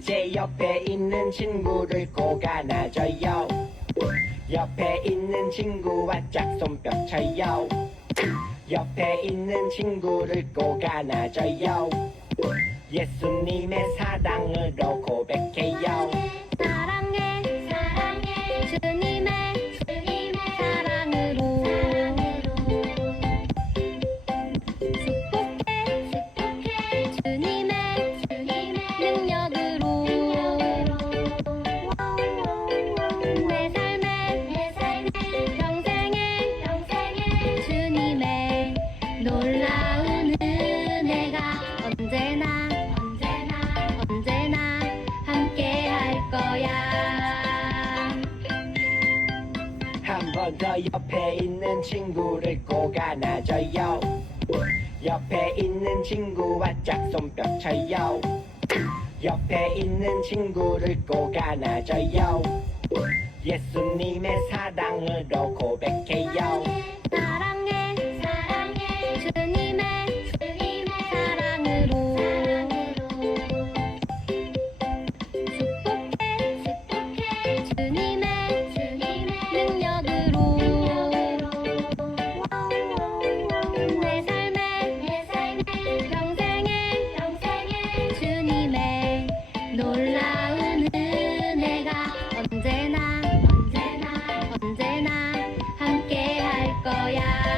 이제 옆에 있는 친구를 꼭 안아줘요. 옆에 있는 친구와 짝손뼉 쳐요. 옆에 있는 친구를 꼭 안아줘요. 예수님의 사랑으로 고백해요. 사랑해 사랑해 주님의 사랑으로 축복해 주님의 능력으로 내 삶의 평생에 주님의 놀라운 은혜가 언제나 함께 할 거야. 한 번 더 옆에 있는 친구를 꼭 안아줘요. 옆에 있는 친구와 짝손뼉 쳐요. 옆에 있는 친구를 꼭 안아줘요. 예수님의 사랑으로 고백해요. 사랑해 주님의 사랑으로 축복해 주님의 능력으로 내 삶의 평생에 주님의 놀라운 은혜가 언제나 함께 할 거야.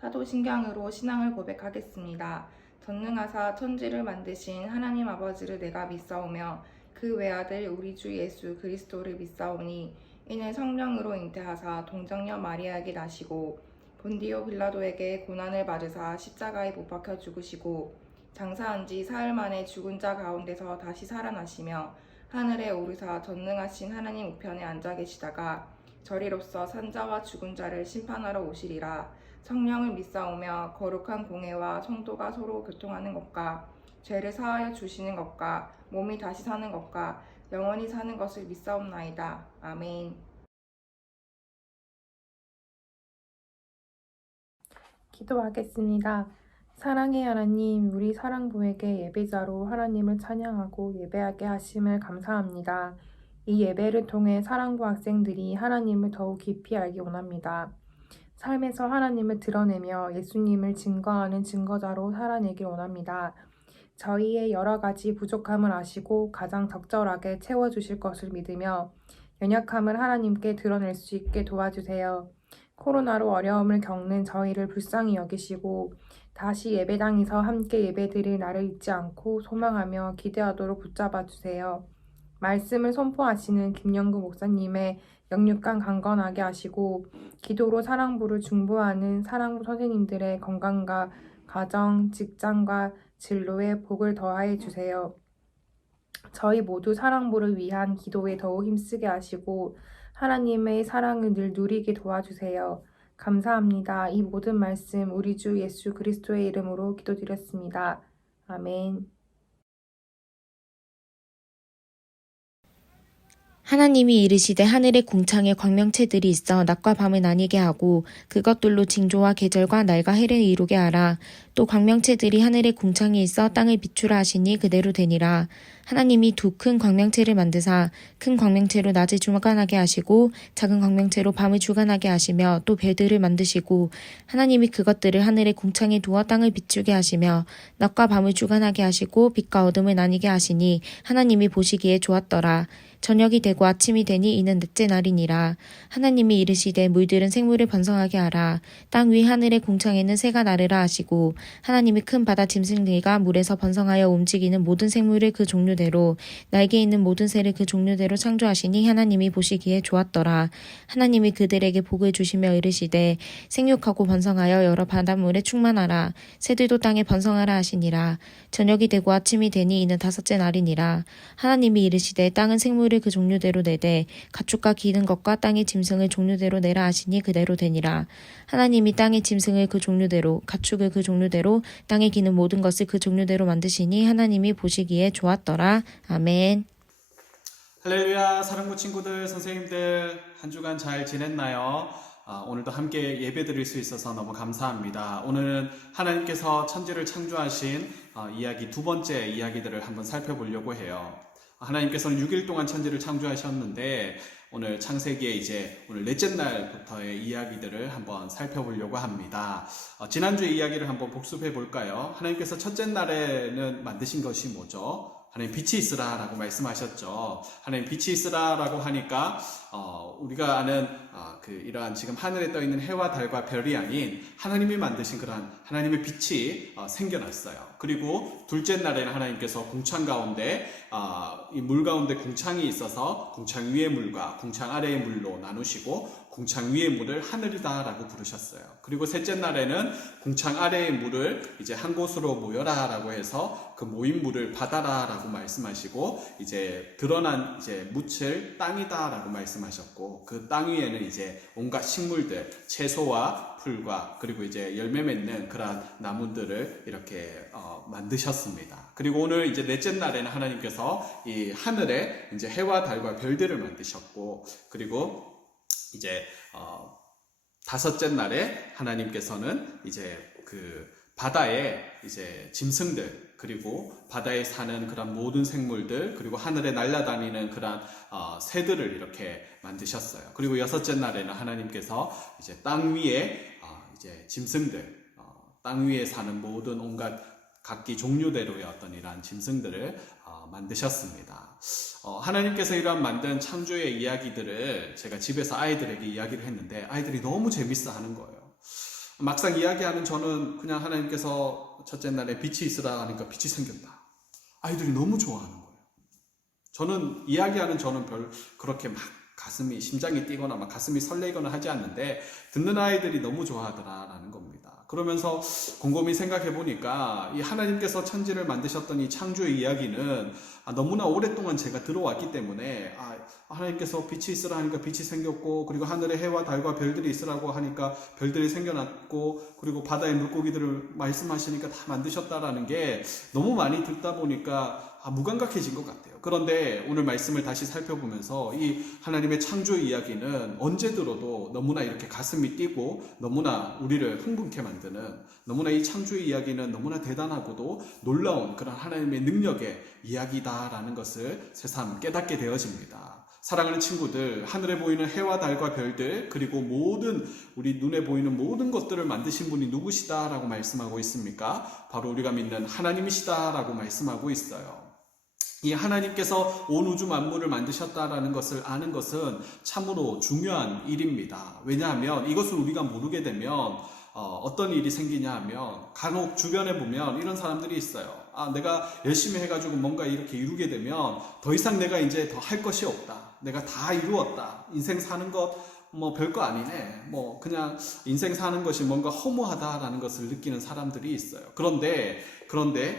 사도신경으로 신앙을 고백하겠습니다. 전능하사 천지를 만드신 하나님 아버지를 내가 믿사오며 그 외아들 우리 주 예수 그리스도를 믿사오니 이는 성령으로 잉태하사 동정녀 마리아에게 나시고 본디오 빌라도에게 고난을 받으사 십자가에 못 박혀 죽으시고 장사한 지 사흘 만에 죽은 자 가운데서 다시 살아나시며 하늘에 오르사 전능하신 하나님 우편에 앉아 계시다가 저리로서 산자와 죽은 자를 심판하러 오시리라. 성령을 믿사오며 거룩한 공회와 성도가 서로 교통하는 것과 죄를 사하여 주시는 것과 몸이 다시 사는 것과 영원히 사는 것을 믿사옵나이다. 아멘. 기도하겠습니다. 사랑의 하나님, 우리 사랑부에게 예배자로 하나님을 찬양하고 예배하게 하심을 감사합니다. 이 예배를 통해 사랑부 학생들이 하나님을 더욱 깊이 알기 원합니다. 삶에서 하나님을 드러내며 예수님을 증거하는 증거자로 살아내길 원합니다. 저희의 여러 가지 부족함을 아시고 가장 적절하게 채워주실 것을 믿으며 연약함을 하나님께 드러낼 수 있게 도와주세요. 코로나로 어려움을 겪는 저희를 불쌍히 여기시고 다시 예배당에서 함께 예배드릴 날을 잊지 않고 소망하며 기대하도록 붙잡아 주세요. 말씀을 선포하시는 김영구 목사님의 영육간 강건하게 하시고 기도로 사랑부를 중보하는 사랑부 선생님들의 건강과 가정, 직장과 진로에 복을 더하여 주세요. 저희 모두 사랑부를 위한 기도에 더욱 힘쓰게 하시고 하나님의 사랑을 늘 누리게 도와주세요. 감사합니다. 이 모든 말씀 우리 주 예수 그리스도의 이름으로 기도드렸습니다. 아멘. 하나님이 이르시되 하늘의 궁창에 광명체들이 있어 낮과 밤을 나뉘게 하고 그것들로 징조와 계절과 날과 해를 이루게 하라. 또 광명체들이 하늘의 궁창에 있어 땅을 비추라 하시니 그대로 되니라. 하나님이 두 큰 광명체를 만드사 큰 광명체로 낮을 주관하게 하시고 작은 광명체로 밤을 주관하게 하시며 또 별들을 만드시고 하나님이 그것들을 하늘의 궁창에 두어 땅을 비추게 하시며 낮과 밤을 주관하게 하시고 빛과 어둠을 나뉘게 하시니 하나님이 보시기에 좋았더라. 저녁이 되고 아침이 되니 이는 넷째 날이니라. 하나님이 이르시되 물들은 생물을 번성하게 하라. 땅 위 하늘의 궁창에는 새가 나르라 하시고 하나님이 큰 바다 짐승들과 물에서 번성하여 움직이는 모든 생물을 그 종류대로 날개 있는 모든 새를 그 종류대로 창조하시니 하나님이 보시기에 좋았더라. 하나님이 그들에게 복을 주시며 이르시되 생육하고 번성하여 여러 바닷물에 충만하라. 새들도 땅에 번성하라 하시니라. 저녁이 되고 아침이 되니 이는 다섯째 날이니라. 하나님이 이르시되 땅은 생물을 그 종류대로 내되 가축과 기는 것과 땅의 짐승을 종류대로 내라 하시니 그대로 되니라. 하나님이 땅의 짐승을 그 종류대로 가축을 그 종류대로 땅에 기는 모든 것을 그 종류대로 만드시니 하나님이 보시기에 좋았더라. 아멘. 할렐루야. 사랑부 친구들, 선생님들 한 주간 잘 지냈나요? 오늘도 함께 예배 드릴 수 있어서 너무 감사합니다. 오늘은 하나님께서 천지를 창조하신 이야기 두 번째 이야기들을 한번 살펴보려고 해요. 하나님께서는 6일 동안 천지를 창조하셨는데 오늘 창세기의 이제 오늘 넷째 날부터의 이야기들을 한번 살펴보려고 합니다. 지난주의 이야기를 한번 복습해 볼까요? 하나님께서 첫째 날에는 만드신 것이 뭐죠? 하나님 빛이 있으라 라고 말씀하셨죠. 하나님 빛이 있으라 라고 하니까 우리가 아는 이러한 지금 하늘에 떠 있는 해와 달과 별이 아닌 하나님이 만드신 그러한 하나님의 빛이 생겨났어요. 그리고 둘째 날에는 하나님께서 궁창 가운데 이 물 가운데 궁창이 있어서 궁창 위의 물과 궁창 아래의 물로 나누시고 궁창 위의 물을 하늘이다 라고 부르셨어요. 그리고 셋째 날에는 궁창 아래의 물을 이제 한 곳으로 모여라 라고 해서 그 모인 물을 바다라 라고 말씀하시고 이제 드러난 이제 묻힐 땅이다 라고 말씀하셨고 그 땅 위에는 이제 온갖 식물들, 채소와 풀과 그리고 이제 열매 맺는 그러한 나무들을 이렇게 만드셨습니다. 그리고 오늘 이제 넷째 날에는 하나님께서 이 하늘에 이제 해와 달과 별들을 만드셨고 그리고 이제 다섯째 날에 하나님께서는 이제 그 바다에 이제 짐승들 그리고 바다에 사는 그런 모든 생물들 그리고 하늘에 날아다니는 그런 새들을 이렇게 만드셨어요. 그리고 여섯째 날에는 하나님께서 이제 땅 위에 이제 짐승들 땅 위에 사는 모든 온갖 각기 종류대로의 어떤 이러한 짐승들을 만드셨습니다. 하나님께서 이러한 만든 창조의 이야기들을 제가 집에서 아이들에게 이야기를 했는데 아이들이 너무 재밌어 하는 거예요. 막상 이야기하는 저는 그냥 하나님께서 첫째 날에 빛이 있으라 하니까 빛이 생겼다. 아이들이 너무 좋아하는 거예요. 저는 이야기하는 저는 별 그렇게 막 가슴이 심장이 뛰거나 막 가슴이 설레거나 하지 않는데 듣는 아이들이 너무 좋아하더라라는 겁니다. 그러면서 곰곰이 생각해 보니까 이 하나님께서 천지를 만드셨던 이 창조의 이야기는 너무나 오랫동안 제가 들어왔기 때문에 하나님께서 빛이 있으라 하니까 빛이 생겼고, 그리고 하늘에 해와 달과 별들이 있으라고 하니까 별들이 생겨났고, 그리고 바다의 물고기들을 말씀하시니까 다 만드셨다라는 게 너무 많이 듣다 보니까 무감각해진 것 같아요. 그런데 오늘 말씀을 다시 살펴보면서 이 하나님의 창조 이야기는 언제 들어도 너무나 이렇게 가슴이 뛰고 너무나 우리를 흥분케 만드는, 너무나 이 창조의 이야기는 너무나 대단하고도 놀라운 그런 하나님의 능력의 이야기다라는 것을 새삼 깨닫게 되어집니다. 사랑하는 친구들, 하늘에 보이는 해와 달과 별들, 그리고 모든 우리 눈에 보이는 모든 것들을 만드신 분이 누구시다라고 말씀하고 있습니까? 바로 우리가 믿는 하나님이시다라고 말씀하고 있어요. 이 하나님께서 온 우주 만물을 만드셨다라는 것을 아는 것은 참으로 중요한 일입니다. 왜냐하면 이것을 우리가 모르게 되면 어떤 일이 생기냐 하면, 간혹 주변에 보면 이런 사람들이 있어요. 내가 열심히 해가지고 뭔가 이렇게 이루게 되면 더 이상 내가 이제 더 할 것이 없다. 내가 다 이루었다. 인생 사는 것 뭐 별거 아니네. 뭐 그냥 인생 사는 것이 뭔가 허무하다라는 것을 느끼는 사람들이 있어요. 그런데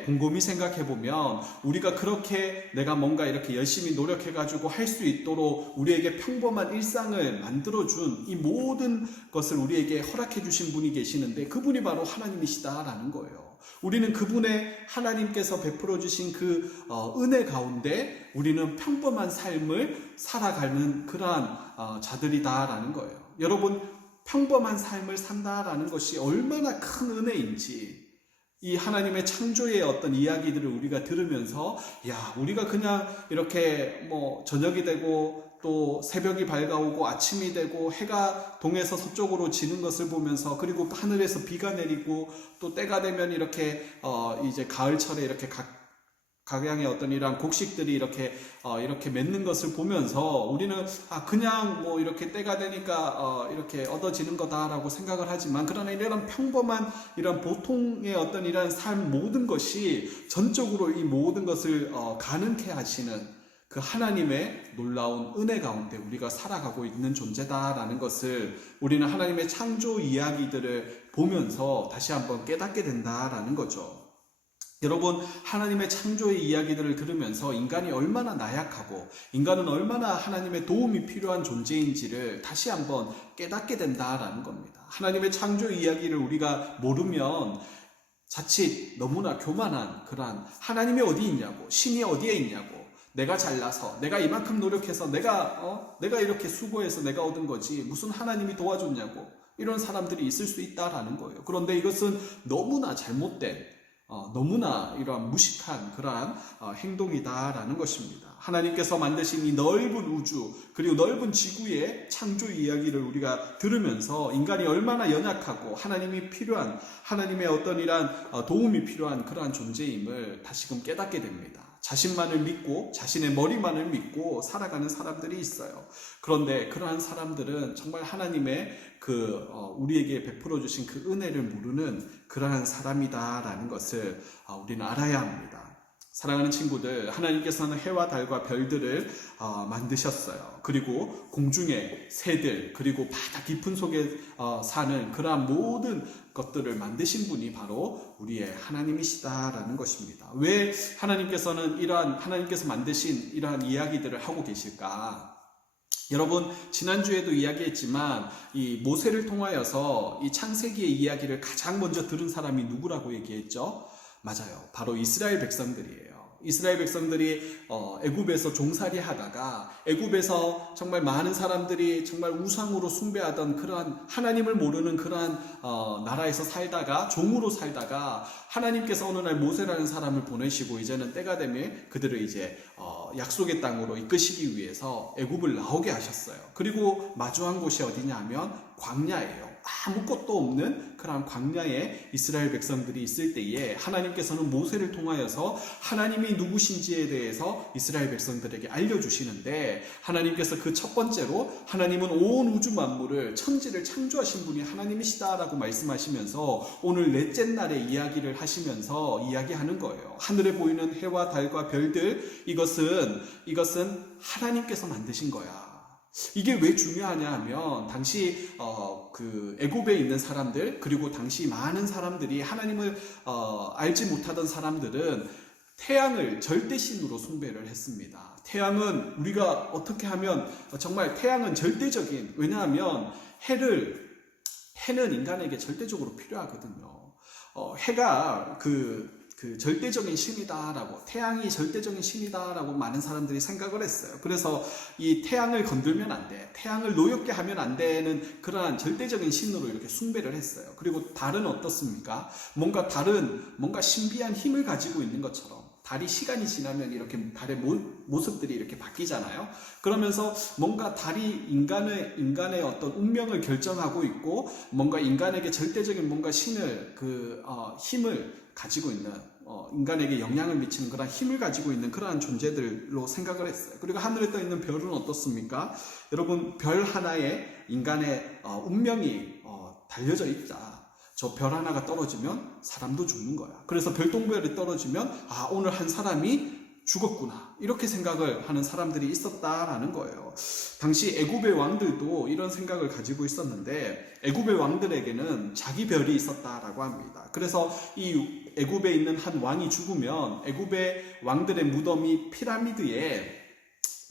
곰곰이 생각해 보면 우리가 그렇게 내가 뭔가 이렇게 열심히 노력해가지고 할 수 있도록 우리에게 평범한 일상을 만들어준 이 모든 것을 우리에게 허락해 주신 분이 계시는데, 그분이 바로 하나님이시다라는 거예요. 우리는 그분의 하나님께서 베풀어 주신 그 은혜 가운데 우리는 평범한 삶을 살아가는 그러한 자들이다라는 거예요. 여러분, 평범한 삶을 산다라는 것이 얼마나 큰 은혜인지 이 하나님의 창조의 어떤 이야기들을 우리가 들으면서, 우리가 그냥 이렇게 뭐 저녁이 되고 또 새벽이 밝아오고 아침이 되고 해가 동에서 서쪽으로 지는 것을 보면서, 그리고 하늘에서 비가 내리고 또 때가 되면 이렇게 이제 가을철에 이렇게 각양의 어떤 이러한 곡식들이 이렇게 맺는 것을 보면서 우리는 그냥 뭐 이렇게 때가 되니까 이렇게 얻어지는 거다라고 생각을 하지만, 그러나 이런 평범한 이런 보통의 어떤 이런 삶 모든 것이 전적으로 이 모든 것을 가능케 하시는 그 하나님의 놀라운 은혜 가운데 우리가 살아가고 있는 존재다라는 것을 우리는 하나님의 창조 이야기들을 보면서 다시 한번 깨닫게 된다라는 거죠. 여러분, 하나님의 창조의 이야기들을 들으면서 인간이 얼마나 나약하고 인간은 얼마나 하나님의 도움이 필요한 존재인지를 다시 한번 깨닫게 된다라는 겁니다. 하나님의 창조 이야기를 우리가 모르면 자칫 너무나 교만한 그러한 하나님이 어디 있냐고, 신이 어디에 있냐고, 내가 잘나서, 내가 이만큼 노력해서, 내가 이렇게 수고해서 내가 얻은 거지 무슨 하나님이 도와줬냐고, 이런 사람들이 있을 수 있다라는 거예요. 그런데 이것은 너무나 잘못된, 너무나 이러한 무식한 그러한 행동이다라는 것입니다. 하나님께서 만드신 이 넓은 우주, 그리고 넓은 지구의 창조 이야기를 우리가 들으면서 인간이 얼마나 연약하고 하나님이 필요한, 하나님의 어떤 이러한 도움이 필요한 그러한 존재임을 다시금 깨닫게 됩니다. 자신만을 믿고 자신의 머리만을 믿고 살아가는 사람들이 있어요. 그런데 그러한 사람들은 정말 하나님의 우리에게 베풀어 주신 그 은혜를 모르는 그러한 사람이다라는 것을 우리는 알아야 합니다. 사랑하는 친구들, 하나님께서는 해와 달과 별들을 만드셨어요. 그리고 공중의 새들, 그리고 바다 깊은 속에 사는 그러한 모든 것들을 만드신 분이 바로 우리의 하나님이시다라는 것입니다. 왜 하나님께서 만드신 이러한 이야기들을 하고 계실까? 여러분, 지난주에도 이야기했지만 이 모세를 통하여서 이 창세기의 이야기를 가장 먼저 들은 사람이 누구라고 얘기했죠? 맞아요. 바로 이스라엘 백성들이에요. 이스라엘 백성들이 애굽에서 종살이 하다가, 애굽에서 정말 많은 사람들이 정말 우상으로 숭배하던 그러한 하나님을 모르는 그러한 나라에서 살다가, 종으로 살다가 하나님께서 어느 날 모세라는 사람을 보내시고 이제는 때가 되면 그들을 이제 약속의 땅으로 이끄시기 위해서 애굽을 나오게 하셨어요. 그리고 마주한 곳이 어디냐 하면 광야예요. 아무것도 없는 그런 광야에 이스라엘 백성들이 있을 때에 하나님께서는 모세를 통하여서 하나님이 누구신지에 대해서 이스라엘 백성들에게 알려주시는데, 하나님께서 그 첫 번째로 하나님은 온 우주 만물을, 천지를 창조하신 분이 하나님이시다라고 말씀하시면서 오늘 넷째 날의 이야기를 하시면서 이야기하는 거예요. 하늘에 보이는 해와 달과 별들, 이것은 하나님께서 만드신 거야. 이게 왜 중요하냐 하면, 당시 그 애굽에 있는 사람들, 그리고 당시 많은 사람들이 하나님을 알지 못하던 사람들은 태양을 절대신으로 숭배를 했습니다. 태양은 우리가 어떻게 하면 정말 태양은 절대적인, 왜냐하면 해는 인간에게 절대적으로 필요하거든요. 해가 그 절대적인 신이다라고, 태양이 절대적인 신이다라고 많은 사람들이 생각을 했어요. 그래서 이 태양을 건들면 안 돼, 태양을 노엽게 하면 안 되는 그러한 절대적인 신으로 이렇게 숭배를 했어요. 그리고 달은 어떻습니까? 뭔가 신비한 힘을 가지고 있는 것처럼, 달이 시간이 지나면 이렇게 달의 모습들이 이렇게 바뀌잖아요. 그러면서 뭔가 달이 인간의 어떤 운명을 결정하고 있고, 뭔가 인간에게 절대적인 뭔가 힘을 가지고 있는, 인간에게 영향을 미치는 그런 힘을 가지고 있는 그러한 존재들로 생각을 했어요. 그리고 하늘에 떠 있는 별은 어떻습니까? 여러분, 별 하나에 인간의 운명이 달려져 있다. 저 별 하나가 떨어지면 사람도 죽는 거야. 그래서 별똥별이 떨어지면 오늘 한 사람이 죽었구나, 이렇게 생각을 하는 사람들이 있었다라는 거예요. 당시 애굽의 왕들도 이런 생각을 가지고 있었는데, 애굽의 왕들에게는 자기 별이 있었다라고 합니다. 그래서 이 애굽에 있는 한 왕이 죽으면 애굽의 왕들의 무덤이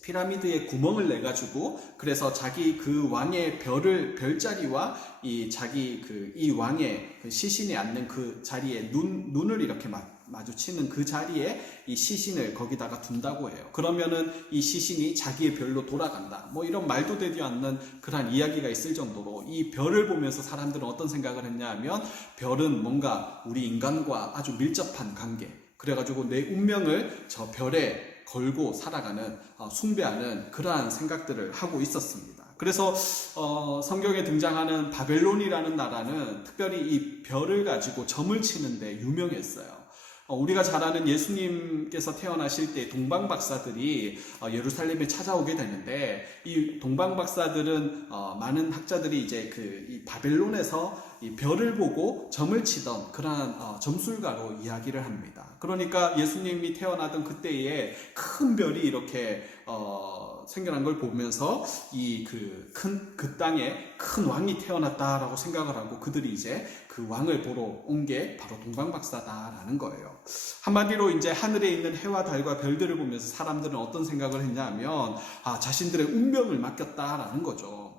피라미드에 구멍을 내가지고, 그래서 자기 그 왕의 별자리와 이 왕의 그 시신이 앉는 그 자리에 눈을 이렇게 마주치는 그 자리에 이 시신을 거기다가 둔다고 해요. 그러면은 이 시신이 자기의 별로 돌아간다, 뭐 이런 말도 되지 않는 그런 이야기가 있을 정도로, 이 별을 보면서 사람들은 어떤 생각을 했냐 하면, 별은 뭔가 우리 인간과 아주 밀접한 관계, 그래가지고 내 운명을 저 별에 걸고 살아가는, 숭배하는 그러한 생각들을 하고 있었습니다. 그래서 성경에 등장하는 바벨론이라는 나라는 특별히 이 별을 가지고 점을 치는데 유명했어요. 우리가 잘 아는 예수님께서 태어나실 때 동방박사들이 예루살렘에 찾아오게 되는데, 이 동방박사들은 많은 학자들이 이제 이 바벨론에서 이 별을 보고 점을 치던 그러한 점술가로 이야기를 합니다. 그러니까 예수님이 태어나던 그때에 큰 별이 이렇게 생겨난 걸 보면서 그 땅에 큰 왕이 태어났다라고 생각을 하고, 그들이 이제 그 왕을 보러 온 게 바로 동방박사다라는 거예요. 한마디로 이제 하늘에 있는 해와 달과 별들을 보면서 사람들은 어떤 생각을 했냐 하면, 자신들의 운명을 맡겼다라는 거죠.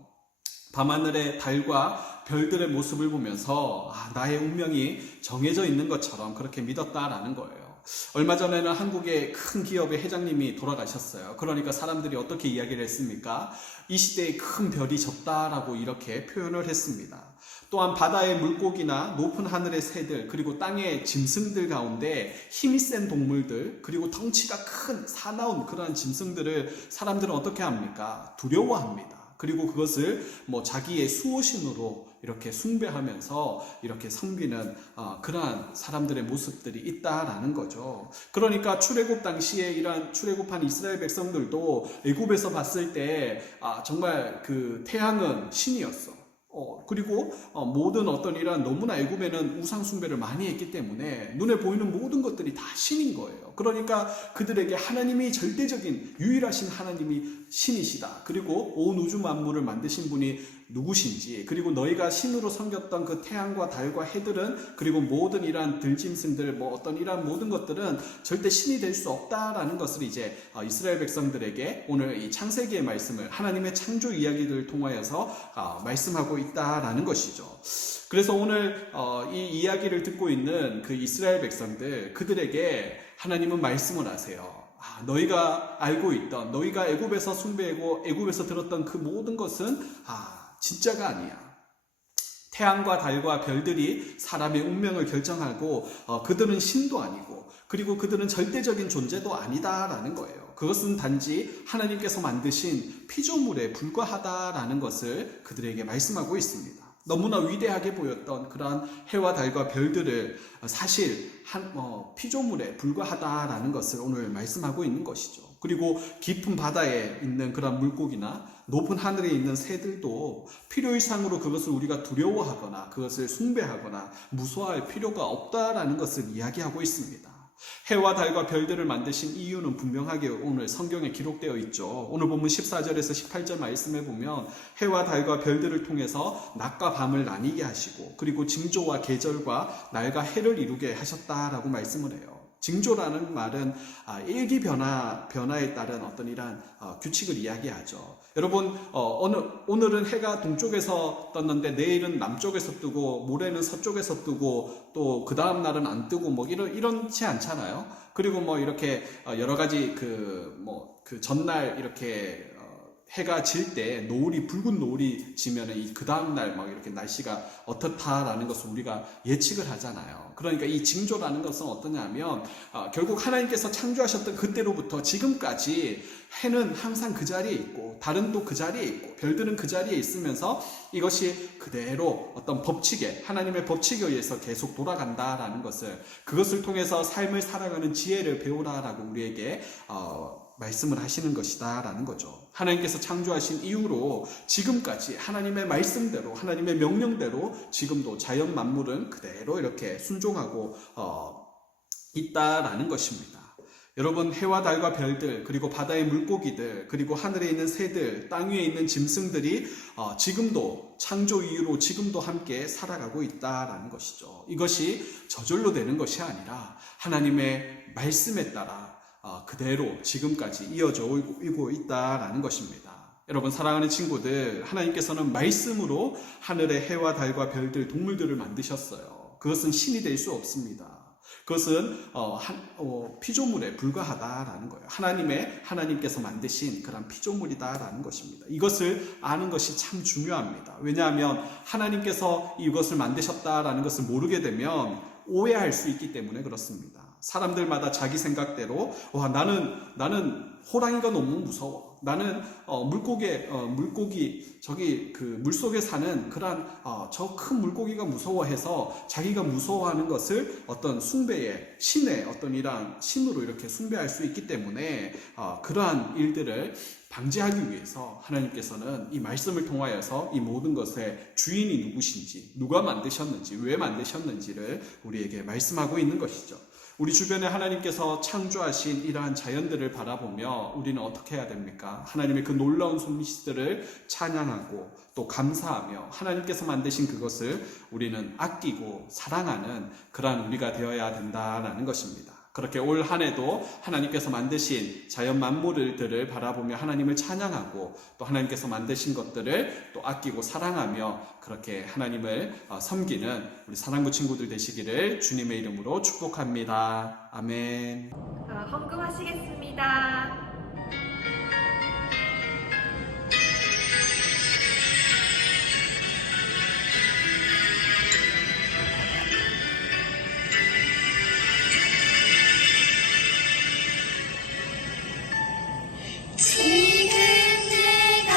밤하늘의 달과 별들의 모습을 보면서 나의 운명이 정해져 있는 것처럼 그렇게 믿었다라는 거예요. 얼마 전에는 한국의 큰 기업의 회장님이 돌아가셨어요. 그러니까 사람들이 어떻게 이야기를 했습니까? 이 시대에 큰 별이 졌다라고 이렇게 표현을 했습니다. 또한 바다의 물고기나 높은 하늘의 새들, 그리고 땅의 짐승들 가운데 힘이 센 동물들, 그리고 덩치가 큰 사나운 그러한 짐승들을 사람들은 어떻게 합니까? 두려워합니다. 그리고 그것을 자기의 수호신으로 이렇게 숭배하면서 이렇게 섬기는 그러한 사람들의 모습들이 있다라는 거죠. 그러니까 출애굽 당시에 이러한 출애굽한 이스라엘 백성들도 애굽에서 봤을 때 정말 그 태양은 신이었어. 그리고 모든 어떤 이런, 너무나 애굽에는 우상 숭배를 많이 했기 때문에 눈에 보이는 모든 것들이 다 신인 거예요. 그러니까 그들에게 하나님이 절대적인 유일하신 하나님이 신이시다. 그리고 온 우주 만물을 만드신 분이 누구신지, 그리고 너희가 신으로 섬겼던 그 태양과 달과 해들은, 그리고 모든 이러한 들짐승들, 어떤 이러한 모든 것들은 절대 신이 될 수 없다라는 것을 이제 이스라엘 백성들에게 오늘 이 창세기의 말씀을, 하나님의 창조 이야기들을 통하여서 말씀하고 있다라는 것이죠. 그래서 오늘 이 이야기를 듣고 있는 그 이스라엘 백성들, 그들에게 하나님은 말씀을 하세요. 너희가 알고 있던, 너희가 애굽에서 숭배하고 애굽에서 들었던 그 모든 것은 진짜가 아니야. 태양과 달과 별들이 사람의 운명을 결정하고 그들은 신도 아니고, 그리고 그들은 절대적인 존재도 아니다라는 거예요. 그것은 단지 하나님께서 만드신 피조물에 불과하다라는 것을 그들에게 말씀하고 있습니다. 너무나 위대하게 보였던 그러한 해와 달과 별들을 사실 피조물에 불과하다라는 것을 오늘 말씀하고 있는 것이죠. 그리고 깊은 바다에 있는 그런 물고기나 높은 하늘에 있는 새들도 필요 이상으로 그것을 우리가 두려워하거나 그것을 숭배하거나 무서워할 필요가 없다라는 것을 이야기하고 있습니다. 해와 달과 별들을 만드신 이유는 분명하게 오늘 성경에 기록되어 있죠. 오늘 본문 14절에서 18절 말씀에 보면 해와 달과 별들을 통해서 낮과 밤을 나뉘게 하시고 그리고 징조와 계절과 날과 해를 이루게 하셨다라고 말씀을 해요. 징조라는 말은 일기 변화에 따른 어떤 이러한 규칙을 이야기하죠. 여러분, 오늘은 해가 동쪽에서 떴는데 내일은 남쪽에서 뜨고 모레는 서쪽에서 뜨고 또 그 다음 날은 안 뜨고 뭐 이런지 않잖아요. 그리고 뭐 이렇게 여러 가지 그 전날 이렇게 해가 질 때 붉은 노을이 지면은 그 다음날 막 이렇게 날씨가 어떻다라는 것을 우리가 예측을 하잖아요. 그러니까 이 징조라는 것은 어떠냐면 결국 하나님께서 창조하셨던 그때로부터 지금까지 해는 항상 그 자리에 있고 달은 또 그 자리에 있고 별들은 그 자리에 있으면서 이것이 그대로 어떤 법칙에 하나님의 법칙에 의해서 계속 돌아간다라는 것을 그것을 통해서 삶을 살아가는 지혜를 배우라라고 우리에게 말씀을 하시는 것이다 라는 거죠. 하나님께서 창조하신 이후로 지금까지 하나님의 말씀대로 하나님의 명령대로 지금도 자연 만물은 그대로 이렇게 순종하고 있다라는 것입니다. 여러분, 해와 달과 별들 그리고 바다의 물고기들 그리고 하늘에 있는 새들 땅 위에 있는 짐승들이 지금도 창조 이후로 지금도 함께 살아가고 있다라는 것이죠. 이것이 저절로 되는 것이 아니라 하나님의 말씀에 따라 그대로 지금까지 이어져 오고 있다라는 것입니다. 여러분, 사랑하는 친구들, 하나님께서는 말씀으로 하늘의 해와 달과 별들, 동물들을 만드셨어요. 그것은 신이 될 수 없습니다. 그것은 피조물에 불과하다라는 거예요. 하나님께서 만드신 그런 피조물이다라는 것입니다. 이것을 아는 것이 참 중요합니다. 왜냐하면 하나님께서 이것을 만드셨다라는 것을 모르게 되면 오해할 수 있기 때문에 그렇습니다. 사람들마다 자기 생각대로 나는 호랑이가 너무 무서워. 나는 물고기 저기 그 물속에 사는 그런 저 큰 물고기가 무서워해서 자기가 무서워하는 것을 어떤 숭배의 신의 어떤 이런 신으로 이렇게 숭배할 수 있기 때문에 그러한 일들을 방지하기 위해서 하나님께서는 이 말씀을 통하여서 이 모든 것의 주인이 누구신지, 누가 만드셨는지, 왜 만드셨는지를 우리에게 말씀하고 있는 것이죠. 우리 주변에 하나님께서 창조하신 이러한 자연들을 바라보며 우리는 어떻게 해야 됩니까? 하나님의 그 놀라운 솜씨들을 찬양하고 또 감사하며 하나님께서 만드신 그것을 우리는 아끼고 사랑하는 그러한 우리가 되어야 된다라는 것입니다. 그렇게 올 한 해도 하나님께서 만드신 자연 만물들을 바라보며 하나님을 찬양하고 또 하나님께서 만드신 것들을 또 아끼고 사랑하며 그렇게 하나님을 섬기는 우리 사랑부 친구들 되시기를 주님의 이름으로 축복합니다. 아멘. 헌금하시겠습니다. 지금 내가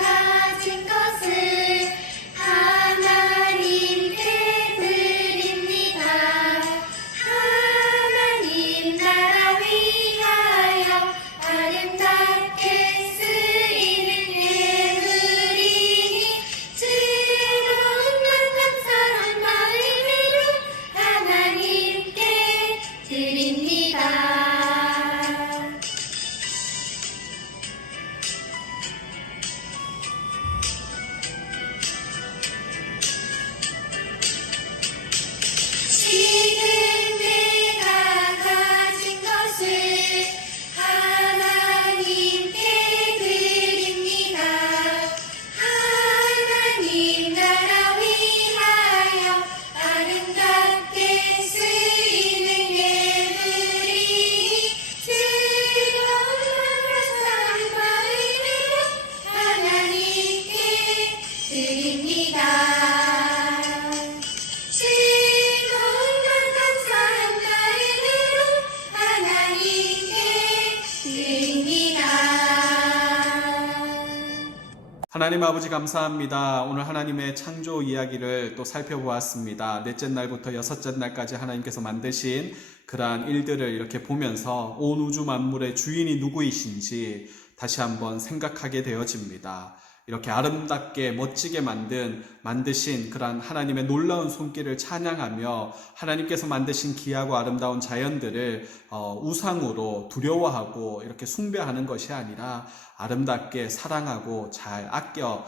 가진 것을 하나님께 드립니다. 하나님 나라 위하여 아름답게 하나님 아버지 감사합니다. 오늘 하나님의 창조 이야기를 또 살펴보았습니다. 넷째 날부터 여섯째 날까지 하나님께서 만드신 그러한 일들을 이렇게 보면서 온 우주 만물의 주인이 누구이신지 다시 한번 생각하게 되어집니다. 이렇게 아름답게 멋지게 만드신 그러한 하나님의 놀라운 손길을 찬양하며 하나님께서 만드신 귀하고 아름다운 자연들을 우상으로 두려워하고 이렇게 숭배하는 것이 아니라 아름답게 사랑하고 잘 아껴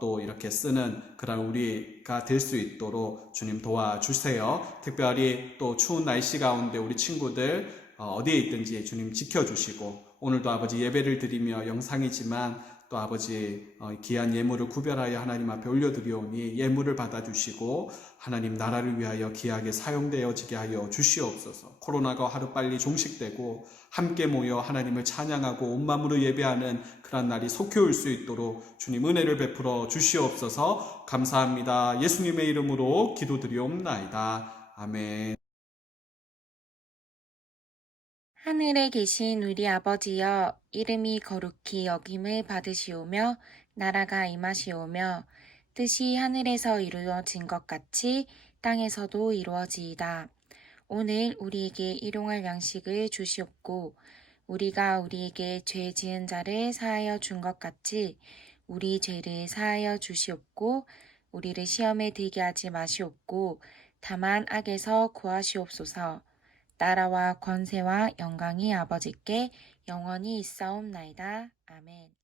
또 이렇게 쓰는 그런 우리가 될 수 있도록 주님 도와주세요. 특별히 또 추운 날씨 가운데 우리 친구들 어디에 있든지 주님 지켜주시고 오늘도 아버지 예배를 드리며 영상이지만 또 아버지 귀한 예물을 구별하여 하나님 앞에 올려드리오니 예물을 받아주시고 하나님 나라를 위하여 귀하게 사용되어지게 하여 주시옵소서. 코로나가 하루빨리 종식되고 함께 모여 하나님을 찬양하고 온 마음으로 예배하는 그런 날이 속히 올 수 있도록 주님 은혜를 베풀어 주시옵소서. 감사합니다. 예수님의 이름으로 기도드리옵나이다. 아멘. 하늘에 계신 우리 아버지여, 이름이 거룩히 여김을 받으시오며 나라가 임하시오며 뜻이 하늘에서 이루어진 것 같이 땅에서도 이루어지이다. 오늘 우리에게 일용할 양식을 주시옵고 우리가 우리에게 죄 지은 자를 사하여 준 것 같이 우리 죄를 사하여 주시옵고 우리를 시험에 들게 하지 마시옵고 다만 악에서 구하시옵소서. 나라와 권세와 영광이 아버지께 영원히 있사옵나이다. 아멘.